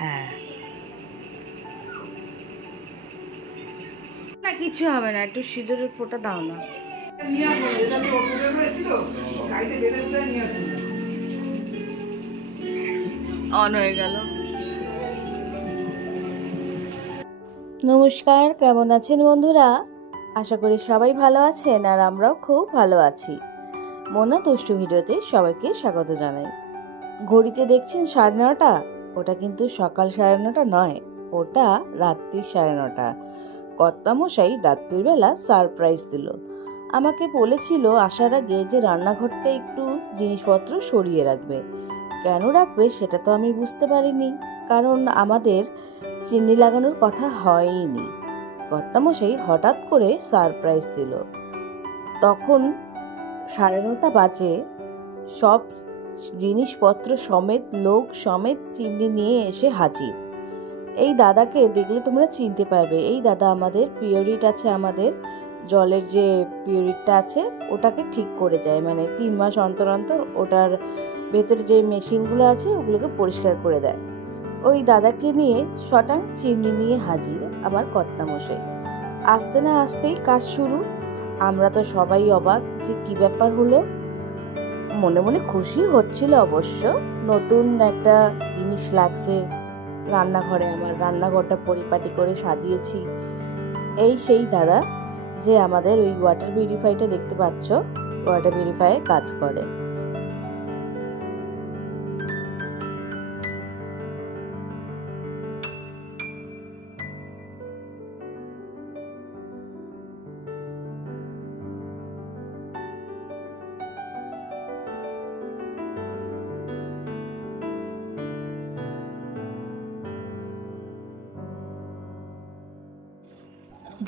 হ্যাঁ, না কিছু হবে না, একটু সিঁদুরের ফোঁটা দাও না। অন হয়ে গেল। নমস্কার, কেমন আছেন বন্ধুরা? আশা করি সবাই ভালো আছেন, আর আমরাও খুব ভালো আছি। মোনা দুষ্টু ভিডিওতে সবাইকে স্বাগত জানাই। ঘড়িতে দেখছেন 9:30। ওটা কিন্তু সকাল 9:30 নয়, ওটা রাত্রি 9:30। কর্তামশাই রাত্রির বেলা সারপ্রাইজ দিল। আমাকে বলেছিল আসার আগে যে রান্নাঘরটা একটু জিনিসপত্র সরিয়ে রাখবে। কেন রাখবে সেটা তো আমি বুঝতে পারিনি, কারণ আমাদের চিমনি লাগানোর কথা হয়নি। কর্তামশাই হঠাৎ করে সারপ্রাইজ দিল। তখন 9:30 বাজে। সব জিনিসপত্র সমেত, লোক সমেত চিমনি নিয়ে এসে হাজির। এই দাদাকে দেখলে তোমরা চিনতে পারবে। এই দাদা আমাদের পিওরিট আছে, আমাদের জলের যে পিওরিটটা আছে ওটাকে ঠিক করে যায়, মানে 3 মাস অন্তর অন্তর ওটার ভেতরে যে মেশিনগুলো আছে ওগুলোকে পরিষ্কার করে দেয়। ওই দাদাকে নিয়ে শটাং চিমনি নিয়ে হাজির আমার কর্তামশাই। আসতে না আসতেই কাজ শুরু। আমরা তো সবাই অবাক যে কি ব্যাপার হলো। মনে মনে খুশি হচ্ছিল অবশ্য, নতুন একটা জিনিস লাগছে রান্নাঘরে। আমার রান্নাঘরটা পরিপাটি করে সাজিয়েছি। এই সেই দাদা যে আমাদের ওই ওয়াটার পিউরিফাইটা দেখতে পাচ্ছ, ওয়াটার পিউরিফাইয়ে কাজ করে।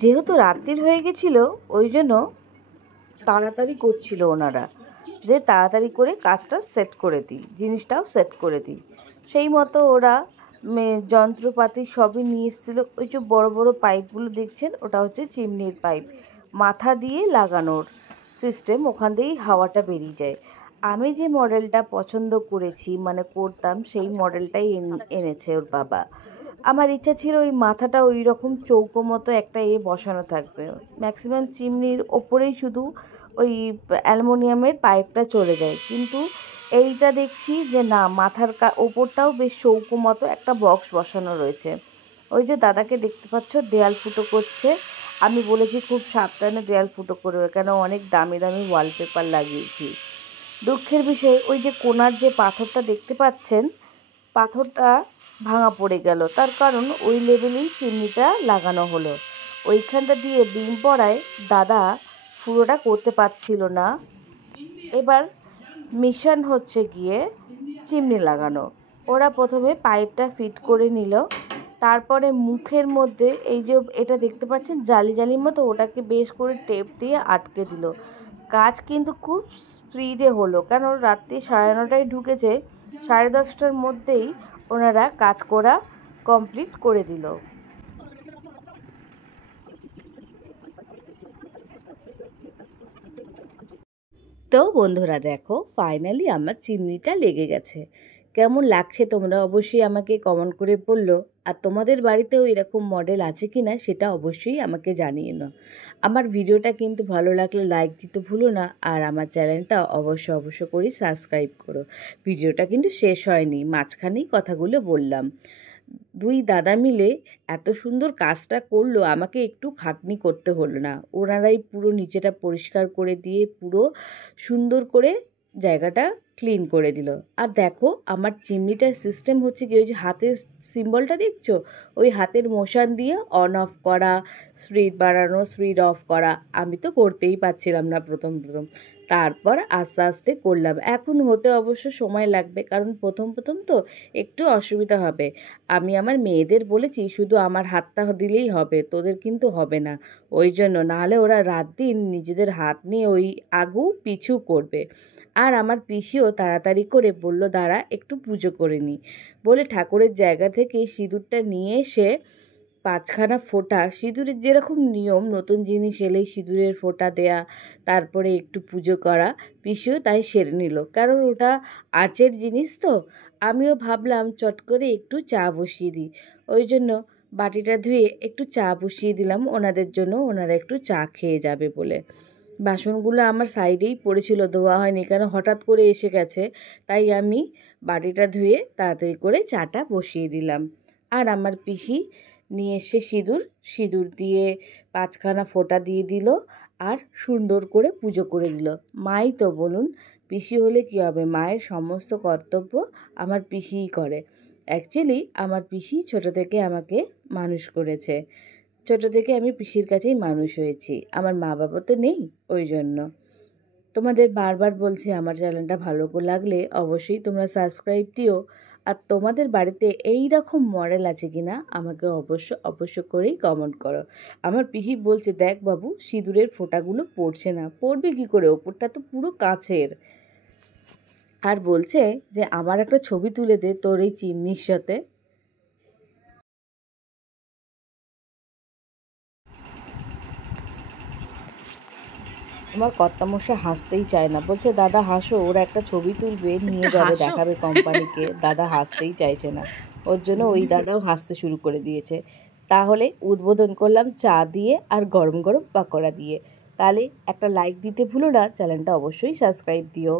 যেহেতু রাত্রির হয়ে গেছিল, ওই জন্য তাড়াতাড়ি করছিল ওনারা, যে তাড়াতাড়ি করে কাজটা সেট করে দিই, জিনিসটাও সেট করে দিই। সেই মতো ওরা যন্ত্রপাতি সবই নিয়ে এসেছিলো। ওই যে বড় বড় পাইপগুলো দেখছেন, ওটা হচ্ছে চিমনির পাইপ, মাথা দিয়ে লাগানোর সিস্টেম, ওখান দিয়েই হাওয়াটা বেরিয়ে যায়। আমি যে মডেলটা পছন্দ করেছি, মানে করতাম, সেই মডেলটাই এনেছে ওর বাবা। আমার ইচ্ছা ছিল ওই মাথাটা ওই রকম চৌকো মতো একটা বসানো থাকবে। ম্যাক্সিমাম চিমনির ওপরেই শুধু ওই অ্যালুমিনিয়ামের পাইপটা চলে যায়, কিন্তু এইটা দেখছি যে না, মাথার ওপরটাও বেশ চৌকো মতো একটা বক্স বসানো রয়েছে। ওই যে দাদাকে দেখতে পাচ্ছ দেয়াল ফুটো করছে। আমি বলেছি খুব সাবধানে দেয়াল ফুটো করবে, কেন অনেক দামি দামি ওয়ালপেপার লাগিয়েছি। দুঃখের বিষয়, ওই যে কোণার যে পাথরটা দেখতে পাচ্ছেন, পাথরটা ভাঙা পড়ে গেল। তার কারণ ওই লেভেলেই চিমনিটা লাগানো হলো। ওইখানটা দিয়ে বিম পড়ায় দাদা পুরোটা করতে পারছিল না। এবার মিশন হচ্ছে গিয়ে চিমনি লাগানো। ওরা প্রথমে পাইপটা ফিট করে নিল, তারপরে মুখের মধ্যে এই যে এটা দেখতে পাচ্ছেন জালি জালির মতো, ওটাকে বেশ করে টেপ দিয়ে আটকে দিল। কাজ কিন্তু খুব স্পিডে হলো, কারণ রাত্রি 9:30টায় ঢুকেছে, 10:30টার মধ্যেই ওনারা কাজ করা কমপ্লিট করে দিল। তো বন্ধুরা দেখো, ফাইনালি আমার চিমনিটা লেগে গেছে। কেমন লাগছে তোমরা অবশ্যই আমাকে কমেন্ট করে বললো। আর তোমাদের বাড়িতেও এরকম মডেল আছে কি না সেটা অবশ্যই আমাকে জানিয়ে নাও। আমার ভিডিওটা কিন্তু ভালো লাগলে লাইক দিতে ভুলো না, আর আমার চ্যানেলটা অবশ্য করে সাবস্ক্রাইব করো। ভিডিওটা কিন্তু শেষ হয়নি, মাঝখানেই কথাগুলো বললাম। দুই দাদা মিলে এত সুন্দর কাজটা করলো, আমাকে একটু খাটনি করতে হলো না। ওনারাই পুরো নিচেটা পরিষ্কার করে দিয়ে পুরো সুন্দর করে জায়গাটা ক্লিন করে দিল। আর দেখো আমার চিমনিটার সিস্টেম হচ্ছে কি, ওই যে হাতের সিম্বলটা দেখছো, ওই হাতের মোশন দিয়ে অন অফ করা, স্পিড বাড়ানো, স্পিড অফ করা। আমি তো করতেই পারছিলাম না প্রথম, তারপর আস্তে আস্তে করলাম। এখন হতে অবশ্য সময় লাগবে, কারণ প্রথম তো একটু অসুবিধা হবে। আমি আমার মেয়েদের বলেছি শুধু আমার হাতটা দিলেই হবে, তোদের কিন্তু হবে না। ওই জন্য, নাহলে ওরা রাত দিন নিজেদের হাত নিয়ে ওই আগু পিছু করবে। আর আমার পিসিও তাড়াতাড়ি করে বলল দাঁড়া একটু পুজো করে নিই বলে, ঠাকুরের জায়গা থেকে সিঁদুরটা নিয়ে এসে 5খানা ফোঁটা, সিঁদুরের যেরকম নিয়ম নতুন জিনিস এলেই সিঁদুরের ফোঁটা দেয়া, তারপরে একটু পুজো করা, পিসিও তাই সেরে নিল, কারণ ওটা আঁচের জিনিস তো। আমিও ভাবলাম চট করে একটু চা বসিয়ে দিই, ওই জন্য বাটিটা ধুয়ে একটু চা বসিয়ে দিলাম ওনাদের জন্য, ওনারা একটু চা খেয়ে যাবে বলে। বাসনগুলো আমার সাইডেই পড়েছিল, ধোয়া হয়নি, কারণ হঠাৎ করে এসে গেছে, তাই আমি বাটিটা ধুয়ে তাড়াতাড়ি করে চাটা বসিয়ে দিলাম। আর আমার পিসি নিয়ে এসে সিঁদুর দিয়ে 5খানা ফোঁটা দিয়ে দিল, আর সুন্দর করে পুজো করে দিল। মাই তো বলুন, পিসি হলে কী হবে, মায়ের সমস্ত কর্তব্য আমার পিসিই করে। অ্যাকচুয়ালি আমার পিসি ছোটো থেকে আমাকে মানুষ করেছে, ছোটো থেকে আমি পিসির কাছেই মানুষ হয়েছি, আমার মা বাবা তো নেই, ওই জন্য। তোমাদের বারবার বলছি আমার চ্যানেলটা ভালো লাগলে অবশ্যই তোমরা সাবস্ক্রাইব দিও, আর তোমাদের বাড়িতে এই রকম মডেল আছে কি না আমাকে অবশ্য করেই কমেন্ট করো। আমার পিসি বলছে, দেখ বাবু সিঁদুরের ফোঁটাগুলো পড়ছে না, পড়বে কী করে, ওপরটা তো পুরো কাচের। আর বলছে যে আমার একটা ছবি তুলে দে তোর এই চিমনির সাথে। আমার কর্তামশাই হাসতেই চায় না, বলছে দাদা হাসো, ওরা একটা ছবি তুলবে নিয়ে যাবে দেখাবে কোম্পানিকে। দাদা হাসতেই চাইছে না, ওর জন্য ওই দাদাও হাসতে শুরু করে দিয়েছে। তাহলে উদ্বোধন করলাম চা দিয়ে আর গরম গরম পাকোড়া দিয়ে। তাহলে একটা লাইক দিতে ভুলো না, চ্যানেলটা অবশ্যই সাবস্ক্রাইব দিও।